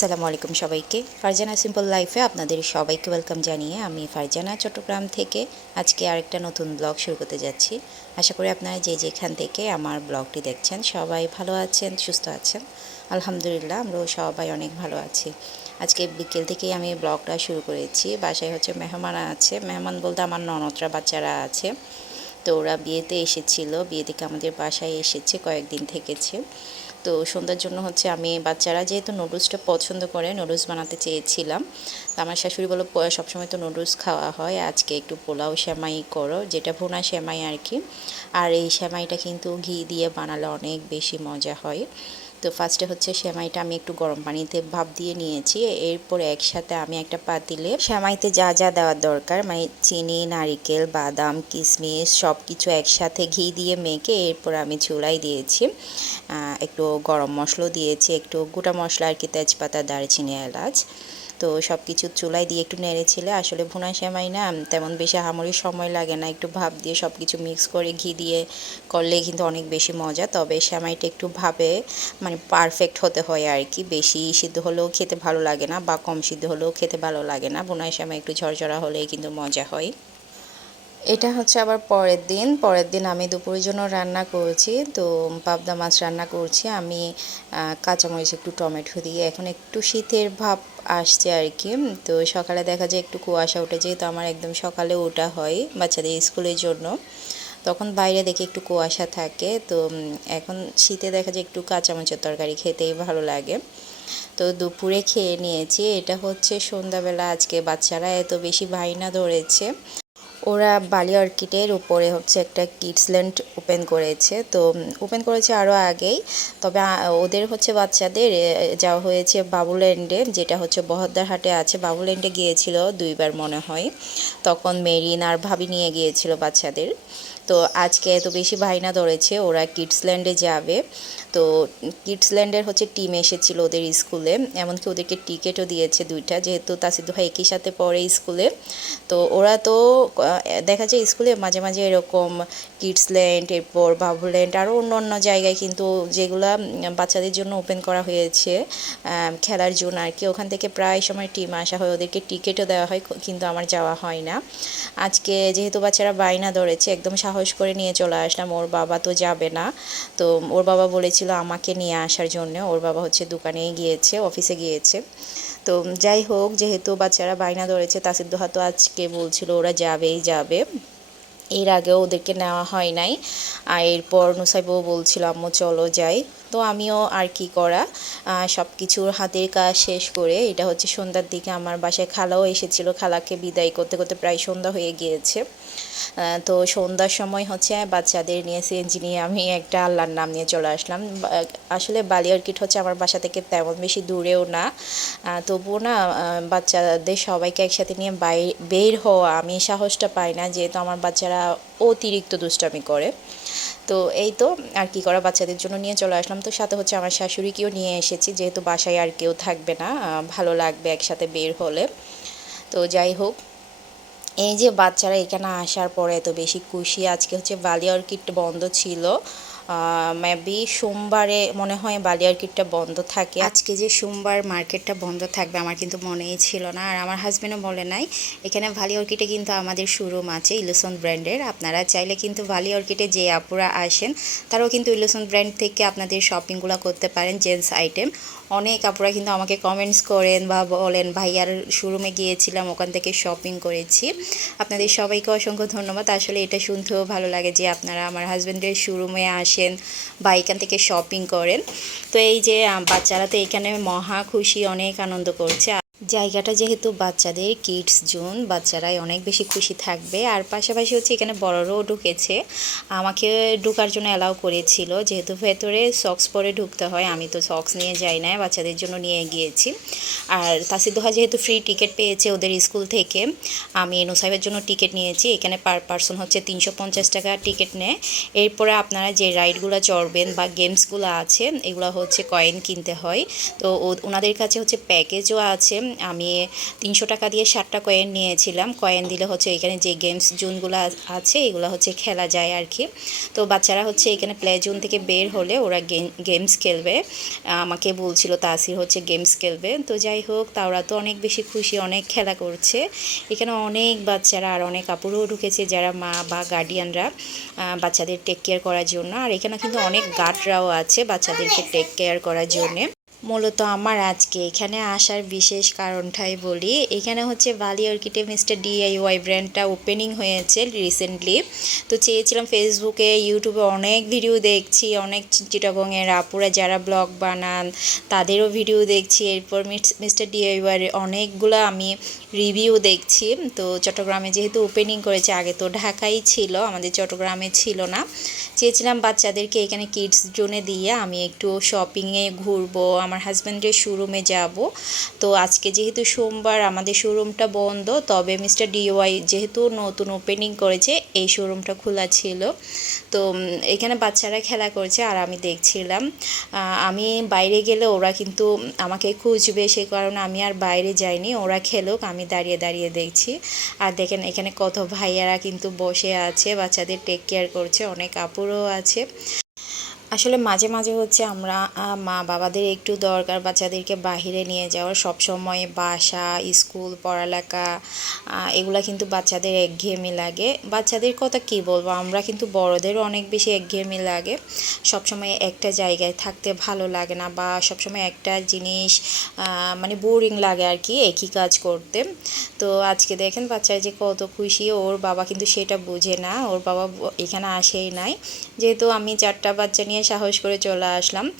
আসসালামু আলাইকুম সবাইকে। ফারজানা সিম্পল লাইফে আপনাদের সবাইকে ওয়েলকাম জানিয়ে আমি ফারজানা চট্টগ্রাম থেকে আজকে আরেকটা নতুন ব্লগ শুরু করতে যাচ্ছি। আশা করি আপনারা যে যেখান থেকে আমার ব্লগটি দেখছেন সবাই ভালো আছেন, সুস্থ আছেন। আলহামদুলিল্লাহ আমরাও সবাই অনেক ভালো আছি। আজকে বিকেল থেকেই আমি ব্লগটা শুরু করেছি। বাসায় হচ্ছে মেহমান আছে। মেহমান বলতে আমার ননদরা বাচ্চারা আছে। তো ওরা বিয়েতে এসেছিল। বিয়ে থেকে আমাদের বাসায় এসেছে, কয়েকদিন থেকেছে। তো সন্ধ্যার জন্য হচ্ছে আমি বাচ্চারা যেহেতু নুডলসটা পছন্দ করে, নুডলস বানাতে চেয়েছিলাম। তো আমার শাশুড়ি বলো সবসময় তো নুডলস খাওয়া হয়, আজকে একটু পোলাও সেমাই করো। যেটা ভুনা সেমাই আর কি। আর এই সেমাইটা কিন্তু ঘি দিয়ে বানালে অনেক বেশি মজা হয়। তো ফার্স্টে হচ্ছে সেমাইটা আমি একটু গরম পানিতে ভাপ দিয়ে নিয়েছি। এরপর একসাথে আমি একটা পাতিলে সেমাইতে যা যা দেওয়ার দরকার মানে চিনি, নারিকেল, বাদাম, কিশমিশ সব কিছু একসাথে ঘি দিয়ে মেখে এরপর আমি চুলাই দিয়েছি। একটু গরম মশলা দিয়েছি, একটু গোটা মশলা আর কি তেজপাতা, দারচিনি, এলাচ। তো সব কিছু চুলায় দিয়ে একটু নেড়েছিলে আসলে ভুনা সেমাই না তেমন বেশি হামড়ির সময় লাগে না। একটু ভাব দিয়ে সব কিছু মিক্স করে ঘি দিয়ে করলে কিন্তু অনেক বেশি মজা। তবে সেমাইটা একটু ভাবে মানে পারফেক্ট হতে হয় আর কি বেশি সিদ্ধ হলেও খেতে ভালো লাগে না বা কম সিদ্ধ হলেও খেতে ভালো লাগে না। ভুনা সেমাই একটু ঝরঝরা হলেই কিন্তু মজা হয়। এটা হচ্ছে আবার পরের দিন। পরের দিন আমি দুপুরের জন্য রান্না করেছি। তো পাবদা মাছ রান্না করছি। আমি কাঁচামরিচ, একটু টমেটো দিয়ে। এখন একটু শীতের ভাব আসছে আর কি। তো সকালে দেখা যায় একটু কুয়াশা উঠে যেহেতু আমার একদম সকালে ওঠা হয় বাচ্চাদের স্কুলের জন্য। তখন বাইরে দেখে একটু কুয়াশা থাকে। তো এখন শীতে দেখা যায় একটু কাঁচামরিচের তরকারি খেতেই ভালো লাগে। তো দুপুরে খেয়ে নিয়েছি। এটা হচ্ছে সন্ধ্যাবেলা। আজকে বাচ্চারা এত বেশি ভাইনা ধরেছে। ওরা বালি অর্কিডের উপরে হচ্ছে একটা কিডসল্যান্ড ওপেন করেছে। তো ওপেন করেছে আরও আগেই। তবে ওদের হচ্ছে বাচ্চাদের যাওয়া হয়েছে বাবুল্যান্ডে যেটা হচ্ছে বহদ্দার হাটে আছে। বাবুল্যান্ডে গিয়েছিল দুইবার মনে হয়। তখন মেরিন আর ভাবি নিয়ে গিয়েছিল বাচ্চাদের। তো আজকে এত বেশি ভাইনা ধরেছে, ওরা কিডসল্যান্ডে যাবে। তো কিডসল্যান্ডের হচ্ছে টিম এসেছিল ওদের স্কুলে এমনকি ওদেরকে টিকিটও দিয়েছে দুইটা, যেহেতু তাসিদু ভাই একই সাথে পড়ে স্কুলে তো ওরা তো দেখা যায় স্কুলে মাঝে মাঝে এরকম কিডসল্যান্ড এরপর বাবুল্যান্ড আরও অন্য অন্য জায়গায় কিন্তু যেগুলা বাচ্চাদের জন্য ওপেন করা হয়েছে খেলার জন্য আর কি। ওখান থেকে প্রায় সময় টিম আসা হয়, ওদেরকে টিকিটও দেওয়া হয়, কিন্তু আমার যাওয়া হয় না। আজকে যেহেতু বাচ্চারা বায়না ধরেছে, একদম সাহস করে নিয়ে চলে আসলাম, ওর বাবা তো যাবে না। তো ওর বাবা বলেছিল আমাকে নিয়ে আসার জন্য, ওর বাবা হচ্ছে দোকানে গিয়েছে অফিসে গিয়েছে। তো যাই হোক, যেহেতু বাচ্চারা বায়না ধরেছে তাসিদ্দোহা তো আজকে বলছিল ওরা যাবেই যাবে। এর আগেও ওদেরকে নেওয়া হয় নাই। আর এরপর নুসাইবও বলছিল, আম্মু, চলো যাই। তো আমিও আর কি করা? সব কিছুর হাতের কাজ শেষ করে, এটা হচ্ছে সন্ধ্যার দিকে আমার বাসায় খালাও এসেছিল। খালাকে বিদায় করতে করতে প্রায় সন্ধ্যা হয়ে গিয়েছে। তো সন্ধ্যার সময় হচ্ছে বাচ্চাদের নিয়ে সিএনজি নিয়ে আমি একটা আল্লাহর নাম নিয়ে চলে আসলাম। আসলে বালিয়ারকিট হচ্ছে আমার বাসা থেকে তেমন বেশি দূরেও না। তবুও না বাচ্চাদের সবাইকে একসাথে নিয়ে বাই, বের হওয়া আমি সাহসটা পাই না। যেহেতু আমার বাচ্চারা অতিরিক্ত দুষ্টামি করে। তো এই তো আর কি করা, বাচ্চাদের জন্য নিয়ে চলে আসলাম। তো সাথে হচ্ছে আমার শাশুড়িকেও নিয়ে এসেছি, যেহেতু বাসায় আর কেউ থাকবে না ভালো লাগবে একসাথে বের হলে। তো যাই হোক, এই যে বাচ্চারা এখানে আসার পরে এত বেশি খুশি, আজকে হচ্ছে বালি অর্কিড বন্ধ ছিল। মেবি সোমবারে মনে হয় বালি অর্কিডটা বন্ধ থাকে। আজকে যে সোমবার মার্কেটটা বন্ধ থাকবে আমার কিন্তু মনেই ছিল না। আর আমার হাজব্যান্ডও বলে নাই, এখানে ভালি অর্কিডে কিন্তু আমাদের শোরুম আছে ইলুসন ব্র্যান্ডের আপনারা চাইলে কিন্তু ভালি অর্কিডে যে আপুরা আসেন, তারাও কিন্তু ইলুসন ব্র্যান্ড থেকে আপনাদের শপিংগুলো করতে পারেন জেন্টস আইটেম অনেক আপুরা কিন্তু আমাকে কমেন্টস করেন বা বলেন ভাইয়ার শোরুমে গিয়েছিলাম, ওখান থেকে শপিং করেছি। আপনাদের সবাইকে অসংখ্য ধন্যবাদ। আসলে এটা শুনতেও ভালো লাগে যে আপনারা আমার হাজব্যান্ডের শোরুমে আসেন বা এখান থেকে শপিং করেন। তো এই যে বাচ্চারা তো এখানে মহা খুশি, অনেক আনন্দ করছে। জায়গাটা যেহেতু বাচ্চাদের কিডস জোন বাচ্চারাই অনেক বেশি খুশি থাকবে। আর পাশাপাশি হচ্ছে এখানে বড়রাও ঢুকেছে। আমাকে ঢোকার জন্য অ্যালাউ করেছিল। যেহেতু ভেতরে সক্স পরে ঢুকতে হয়, আমি তো সক্স নিয়ে যাই না বাচ্চাদের জন্য নিয়ে গিয়েছি। আর তাসিদোহা যেহেতু ফ্রি টিকিট পেয়েছে ওদের স্কুল থেকে, আমি নুসাইবের জন্য টিকিট নিয়েছি। এখানে পার পার্সন হচ্ছে তিনশো পঞ্চাশ টাকা টিকিট নেয়। এরপরে আপনারা যে রাইডগুলো চড়বেন বা গেমসগুলো আছে, এগুলো হচ্ছে কয়েন কিনতে হয়। তো ওনাদের কাছে হচ্ছে প্যাকেজও আছে। আমি তিনশো টাকা দিয়ে ষাটটা কয়েন নিয়েছিলাম। কয়েন দিলে হচ্ছে এখানে যে গেমস জোনগুলো আছে, এগুলো হচ্ছে খেলা যায় আর কি। তো বাচ্চারা হচ্ছে এখানে প্লে জোন থেকে বের হলে ওরা গেমস খেলবে। আমাকে বলছিল তাসির হচ্ছে গেমস খেলবে। তো যাই হোক তারা তো অনেক বেশি খুশি, অনেক খেলা করছে। এখানে অনেক বাচ্চারা আর অনেক কাপড়ও ঢুকেছে, যারা মা বা গার্ডিয়ানরা বাচ্চাদের টেক কেয়ার করার জন্য। আর এখানে কিন্তু অনেক গার্ডরাও আছে বাচ্চাদেরকে টেক কেয়ার করার জন্যে। মূলত আমার আজকে। এখানে আসার বিশেষ কারণটাই বলি, এখানে হচ্ছে বালি অর্কিটে মিস্টার ডিআইওয়াই ব্র্যান্ডটা ওপেনিং হয়েছে রিসেন্টলি তো চেয়েছিলাম ফেসবুকে ইউটিউবে অনেক ভিডিও দেখছি, অনেক চিটাগংয়ের আপুরা যারা ব্লগ বানান, তাদেরও ভিডিও দেখছি। এরপর মিস্টার ডিআইওয়াইয়ের অনেকগুলো আমি রিভিউ দেখছি। তো চট্টগ্রামে যেহেতু ওপেনিং করেছে, আগে তো ঢাকাই ছিল, আমাদের চট্টগ্রামে ছিল না। চেয়েছিলাম বাচ্চাদেরকে এখানে কিডস জোনে দিয়ে আমি একটু শপিংয়ে ঘুরবো আমার হাজব্যান্ডের শোরুমে যাব। তো আজকে যেহেতু সোমবার আমাদের শোরুমটা বন্ধ, তবে মিস্টার ডিওয়াই যেহেতু নতুন ওপেনিং করেছে, এই শোরুমটা খোলা ছিল। তো এখানে বাচ্চারা খেলা করছে আর আমি দেখছিলাম। আমি বাইরে গেলে ওরা কিন্তু আমাকে খুঁজবে, সে কারণে আমি আর বাইরে যাইনি। ওরা খেলুক, আমি দাঁড়িয়ে দাঁড়িয়ে দেখছি। আর দেখেন এখানে কত ভাইয়ারা কিন্তু বসে আছে, বাচ্চাদের টেক কেয়ার করছে, অনেক আপুরও আছে। আসলে মাঝে মাঝে হচ্ছে আমরা মা বাবাদের একটু দরকার বাচ্চাদেরকে বাহিরে নিয়ে যাওয়ার। সব সময় বাসা, স্কুল, পড়ালেখা এগুলা কিন্তু বাচ্চাদের একঘেয়েমি লাগে। বাচ্চাদের কথা কি বলব? আমরা কিন্তু বড়দেরও অনেক বেশি একঘেয়েমি লাগে। সবসময় একটা জায়গায় থাকতে ভালো লাগে না বা সবসময় একটা জিনিস মানে বোরিং লাগে আর কি, একই কাজ করতে। তো আজকে দেখেন বাচ্চারা যে কত খুশি, ওর বাবা কিন্তু সেটা বুঝে না, ওর বাবা এখানে আসেই নাই। যেহেতু আমি চারটা বাচ্চা নিয়ে সাহস করে চলে আসলাম।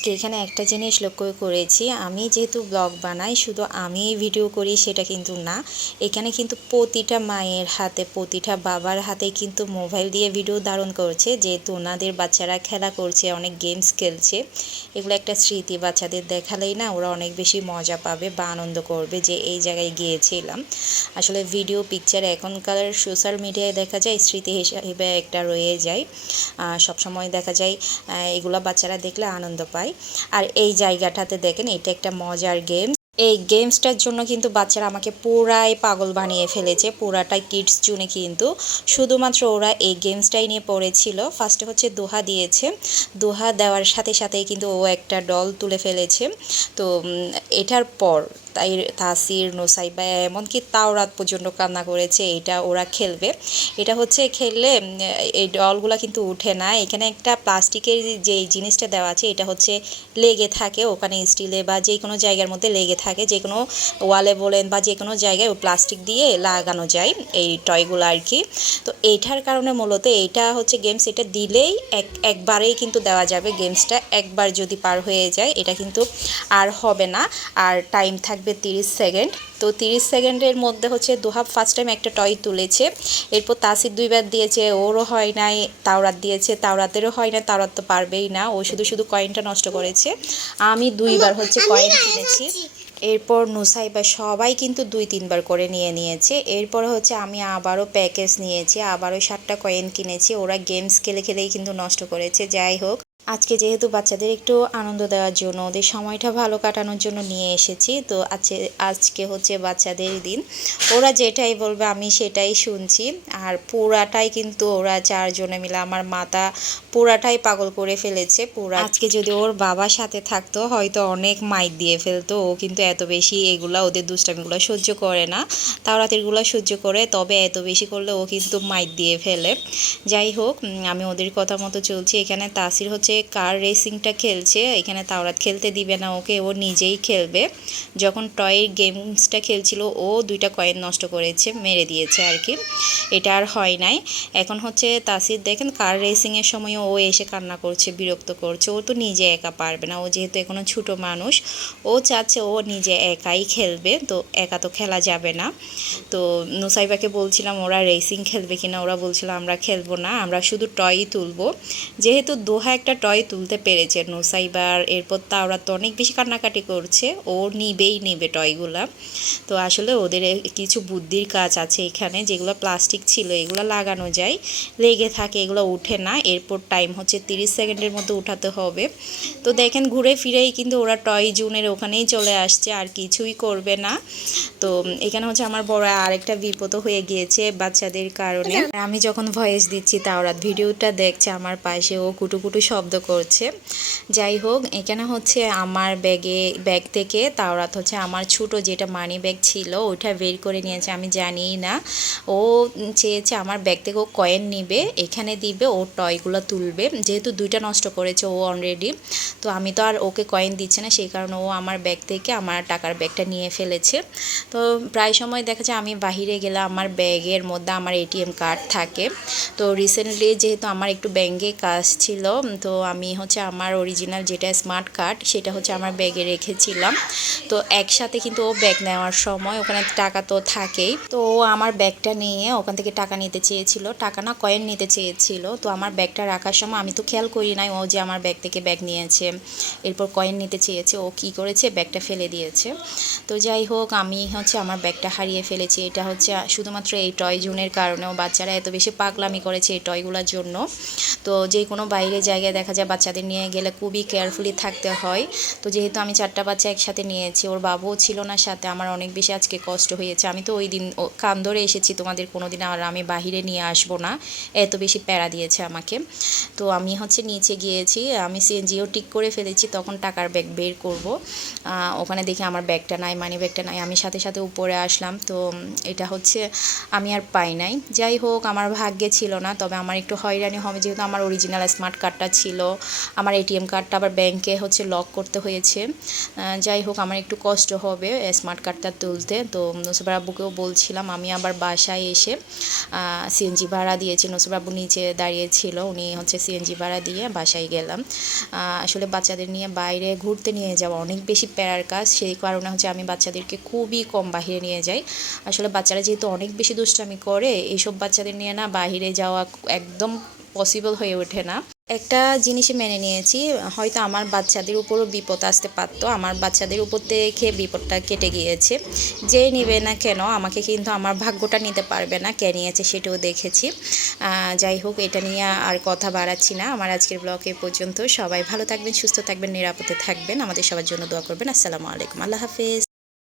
আজকে এখানে একটা জিনিস লক্ষ্য করেছি। আমি যেহেতু ব্লগ বানাই, শুধু আমি ভিডিও করি সেটা কিন্তু না। এখানে কিন্তু প্রতিটা মায়ের হাতে, প্রতিটা বাবার হাতে কিন্তু মোবাইল দিয়ে ভিডিও ধারণ করছে। যেহেতু ওনাদের বাচ্চারা খেলা করছে, অনেক গেমস খেলছে, এগুলো একটা স্মৃতি। বাচ্চাদের দেখালেই না ওরা অনেক বেশি মজা পাবে বা আনন্দ করবে যে এই জায়গায় গিয়েছিলাম। আসলে ভিডিও, পিকচার এখনকার সোশ্যাল মিডিয়ায় দেখা যায় স্মৃতি হিসাবে একটা রয়ে যায়। সবসময় দেখা যায় এগুলো বাচ্চারা দেখলে আনন্দ পায়। আর এই জায়গাটাতে দেখেন, এটা একটা মজার গেমস এই গেমসটার জন্য কিন্তু বাচ্চারা আমাকে পুরাই পাগল বানিয়ে ফেলেছে, পুরাটাই কিডস জুনে কিন্তু। শুধুমাত্র ওরা এই গেমসটাই নিয়ে পড়েছিল। ফার্স্টে হচ্ছে দোহা দিয়েছে। দোহা দেওয়ার সাথে সাথেই কিন্তু ও একটা ডল তুলে ফেলেছে। তো এটার পর তাই তাসির, নোসাইবা এমনকি তাও রাত পর্যন্ত কান্না করেছে, এটা ওরা খেলবে। এটা হচ্ছে খেললে, এই ডলগুলো কিন্তু উঠে না। এখানে একটা প্লাস্টিকের যে জিনিসটা দেওয়া আছে, এটা হচ্ছে লেগে থাকে। ওখানে স্টিলে বা যে কোনো জায়গার মধ্যে লেগে থাকে। যে কোনো ওয়ালে বলেন বা যে কোনো জায়গায় প্লাস্টিক দিয়ে লাগানো যায় এই টয়গুলো আর কি। তো এইটার কারণে মূলত এইটা হচ্ছে গেমস, এটা দিলেই এক, একবারেই কিন্তু দেওয়া যাবে গেমসটা। একবার যদি পার হয়ে যায়, এটা কিন্তু আর হবে না। আর টাইম থাকবে তিরিশ সেকেন্ড। তো তিরিশ সেকেন্ডের মধ্যে হচ্ছে দোহাব ফার্স্ট টাইম একটা টয় তুলেছে। এরপর তাসির দুইবার দিয়েছে ওরও হয় নাই তাওরাত দিয়েছে তাওরাতেরও হয় না তাওরাত তো পারবেই না। ও শুধু শুধু কয়েনটা নষ্ট করেছে। আমি দুইবার হচ্ছে কয়েন কিনেছি এরপর নুসাইবা সবাই কিন্তু দুই তিনবার করে নিয়ে নিয়েছে। এরপর হচ্ছে আমি আবারও প্যাকেজ নিয়েছি আবারও সাতটা কয়েন কিনেছি। ওরা গেমস খেলে খেলেই কিন্তু নষ্ট করেছে। যাই হোক আজকে যেহেতু বাচ্চাদের একটু আনন্দ দেওয়ার জন্য, ওদের সময়টা ভালো কাটানোর জন্য নিয়ে এসেছি। তো আজকে আজকে হচ্ছে বাচ্চাদের দিন। ওরা যেটাই বলবে আমি সেটাই শুনছি। আর পুরাটাই কিন্তু ওরা চারজনে মিলে, আমার মাতা পুরাটাই পাগল করে ফেলেছে। পুরা আজকে যদি ওর বাবার সাথে থাকতো, হয়তো অনেক মাইক দিয়ে ফেলতো। ও কিন্তু এত বেশি এগুলা, ওদের দুষ্টামিগুলো সহ্য করে না। তাও রাতেরগুলো সহ্য করে, তবে এত বেশি করলে ও কিন্তু মাইক দিয়ে ফেলে। যাই হোক আমি ওদের কথা মতো চলছি। এখানে তাসির হচ্ছে কার রেসিংটা খেলছে, এখানে তাওরাত খেলতে দিবে না ওকে, ও নিজেই খেলবে। যখন টয়ের গেমসটা খেলছিল, ও দুইটা কয়েন নষ্ট করেছে, মেরে দিয়েছে আর কি। এটা আর হয় নাই। এখন হচ্ছে তাসির, দেখেন কার রেসিংয়ের সময় ও এসে কান্না করছে, বিরক্ত করছে। ও তো নিজে একা পারবে না, ও যেহেতু এখনও ছোটো মানুষ, ও চাচ্ছে ও নিজে একাই খেলবে, তো একা তো খেলা যাবে না। তো নুসাইবাকে বলছিলাম, ওরা রেসিং খেলবে কিনা? ওরা বলছিল, আমরা খেলব না, আমরা শুধু টয়ই তুলবো। যেহেতু দোহা একটা টয় তুলতে পেরেছে নুসাইবার। এরপর ওরা তো অনেক বেশি কান্নাকাটি করছে। ও নিবেই নেবে টয়গুলা। তো আসলে ওদের কিছু বুদ্ধির কাজ আছে এখানে, যেগুলো প্লাস্টিক ছিল, এগুলো লাগানো যায়। লেগে থাকে, এগুলো উঠে না। এরপর টাইম হচ্ছে তিরিশ সেকেন্ডের মতো উঠাতে হবে। তো দেখেন, ঘুরে ফিরেই কিন্তু ওরা টয় জুনের ওখানেই চলে আসছে, আর কিছুই করবে না। তো এখানে হচ্ছে আমার বড় আরেকটা বিপদ হয়ে গিয়েছে বাচ্চাদের কারণে। আমি যখন ভয়েস দিচ্ছি, তাওরাত ভিডিওটা দেখছে, আমার পাশে ও কুটুকুটু শব্দ করছে। যাই হোক, এখানে হচ্ছে আমার ব্যাগে, ব্যাগ থেকে তাওরাত হচ্ছে আমার ছোট যেটা মানি ব্যাগ ছিল, ওইটা বের করে নিয়েছে, আমি জানি না। ও চেয়েছে আমার ব্যাগ থেকে ও কয়েন নিবে, এখানে দিবে, ও টয়গুলো তুলবে। যেহেতু দুইটা নষ্ট করেছে ও অলরেডি তো আমি তো আর ওকে কয়েন দিচ্ছে না, সেই কারণে ও আমার ব্যাগ থেকে আমার টাকার ব্যাগটা নিয়ে ফেলেছে। তো প্রায় সময় দেখা যায় আমি বাহিরে গেলে আমার ব্যাগের মধ্যে আমার এটিএম কার্ড থাকে। তো রিসেন্টলি যেহেতু আমার একটু ব্যাঙ্কে কাজ ছিল, তো আমি হচ্ছে আমার অরিজিনাল যেটা স্মার্ট কার্ড সেটা হচ্ছে আমার ব্যাগে রেখেছিলাম। তো একসাথে কিন্তু ও ব্যাগ নেওয়ার সময়, ওখানে টাকা তো থাকেই। তো ও আমার ব্যাগটা নিয়ে ওখান থেকে টাকা নিতে চেয়েছিল। টাকা না কয়েন নিতে চেয়েছিল। তো আমার ব্যাগটা রাখার সময় আমি তো খেয়াল করি নাই ও যে আমার ব্যাগ থেকে ব্যাগ নিয়েছে। এরপর কয়েন নিতে চেয়েছে। ও কি করেছে? ব্যাগটা ফেলে দিয়েছে। তো যাই হোক, আমি হচ্ছে আমার ব্যাগটা হারিয়ে ফেলেছি। এটা হচ্ছে শুধুমাত্র এই টয় জুনের কারণেও বাচ্চারা এত বেশি পাগলামি করেছে এই টয়গুলোর জন্য। তো যে কোনো বাইরে জায়গায় দেখা যায় বাচ্চাদের নিয়ে গেলে খুবই কেয়ারফুলি থাকতে হয়। তো যেহেতু আমি চারটা বাচ্চা একসাথে নিয়েছি, ওর বাবুও ছিল না সাথে, আমার অনেক বেশি আজকে কষ্ট হয়েছে। আমি তো ওই দিন কান ধরে এসেছি, তোমাদের কোনো দিন আর আমি বাহিরে নিয়ে আসব না। এত বেশি প্যারা দিয়েছে আমাকে। তো আমি হচ্ছে নিচে গিয়েছি, আমি সিএনজিও টিক করে ফেলেছি, তখন টাকার ব্যাগ বের করব। ওখানে দেখি আমার ব্যাগটা নাই মানি ব্যাগটা নাই, আমি সাথে সাথে উপরে আসলাম। তো এটা হচ্ছে, আমি আর পাই নাই। যাই হোক, আমার ভাগ্যে ছিল না, তবে আমার একটু হয়রানি হবে, যেহেতু আমার অরিজিনাল স্মার্ট কার্ডটা ছিল। ছিল আমার এটিএম কার্ডটা আবার ব্যাংকে হচ্ছে লক করতে হয়েছে। যাই হোক, আমার একটু কষ্ট হবে স্মার্ট কার্ডটা তুলতে। তো নসিবার আব্বুকেও বলছিলাম, আমি আবার বাসায় এসে সিএনজি ভাড়া দিয়েছি। নসিবার আব্বু নিচে দাঁড়িয়েছিল উনি হচ্ছে সিএনজি ভাড়া দিয়ে বাসায় গেলাম। আসলে বাচ্চাদের নিয়ে বাইরে ঘুরতে নিয়ে যাওয়া অনেক বেশি প্যারার কাজ। সেই কারণে হচ্ছে আমি বাচ্চাদেরকে খুবই কম বাইরে নিয়ে যাই। আসলে বাচ্চারা যেহেতু অনেক বেশি দুষ্টামি করে, এইসব বাচ্চাদের নিয়ে না বাইরে যাওয়া একদম পসিবল হয়ে ওঠে না। একটা জিনিসই মেনে নিয়েছি, হয়তো আমার বাচ্চাদের উপরও বিপদ আসতে পারতো, আমার বাচ্চাদের উপর থেকে বিপদটা কেটে গিয়েছে। যে নিবে না কেন, আমাকে কিন্তু আমার ভাগ্যটা নিতে পারবে না, কে নিয়েছে সেটাও দেখেছি। যাই হোক, এটা নিয়ে আর কথা বাড়াচ্ছি না। আমার আজকের ব্লগ এ পর্যন্ত সবাই ভালো থাকবেন, সুস্থ থাকবেন, নিরাপদে থাকবেন। আমাদের সবার জন্য দোয়া করবেন। আসসালামু আলাইকুম। আল্লাহ হাফেজ।